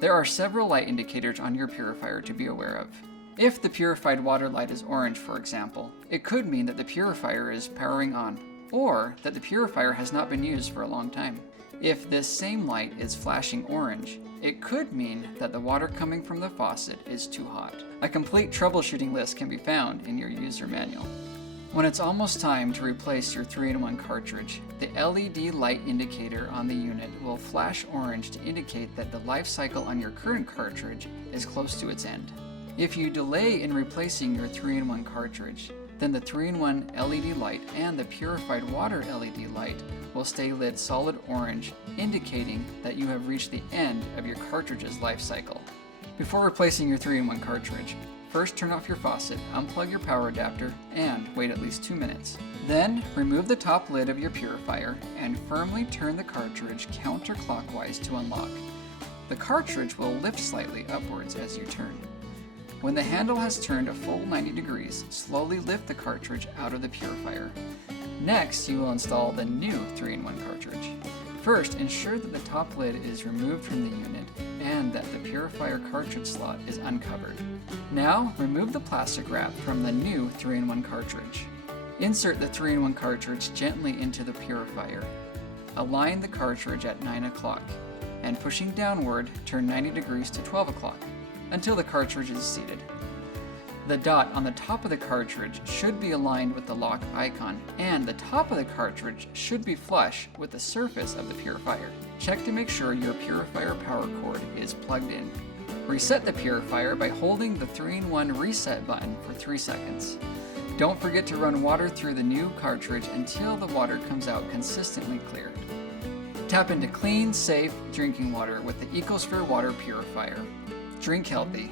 There are several light indicators on your purifier to be aware of. If the purified water light is orange, for example, it could mean that the purifier is powering on, or that the purifier has not been used for a long time. If this same light is flashing orange, it could mean that the water coming from the faucet is too hot. A complete troubleshooting list can be found in your user manual. When it's almost time to replace your 3-in-1 cartridge, the LED light indicator on the unit will flash orange to indicate that the life cycle on your current cartridge is close to its end. If you delay in replacing your 3-in-1 cartridge, then the 3-in-1 LED light and the purified water LED light will stay lit solid orange, indicating that you have reached the end of your cartridge's life cycle. Before replacing your 3-in-1 cartridge, first turn off your faucet, unplug your power adapter, and wait at least 2 minutes. Then, remove the top lid of your purifier and firmly turn the cartridge counterclockwise to unlock. The cartridge will lift slightly upwards as you turn. When the handle has turned a full 90 degrees, slowly lift the cartridge out of the purifier. Next, you will install the new 3-in-1 cartridge. First, ensure that the top lid is removed from the unit and that the purifier cartridge slot is uncovered. Now, remove the plastic wrap from the new 3-in-1 cartridge. Insert the 3-in-1 cartridge gently into the purifier. Align the cartridge at 9 o'clock, and pushing downward, turn 90 degrees to 12 o'clock until the cartridge is seated. The dot on the top of the cartridge should be aligned with the lock icon, and the top of the cartridge should be flush with the surface of the purifier. Check to make sure your purifier power cord is plugged in. Reset the purifier by holding the 3-in-1 reset button for 3 seconds. Don't forget to run water through the new cartridge until the water comes out consistently clear. Tap into clean, safe drinking water with the EcoSphere Water Purifier. Drink healthy.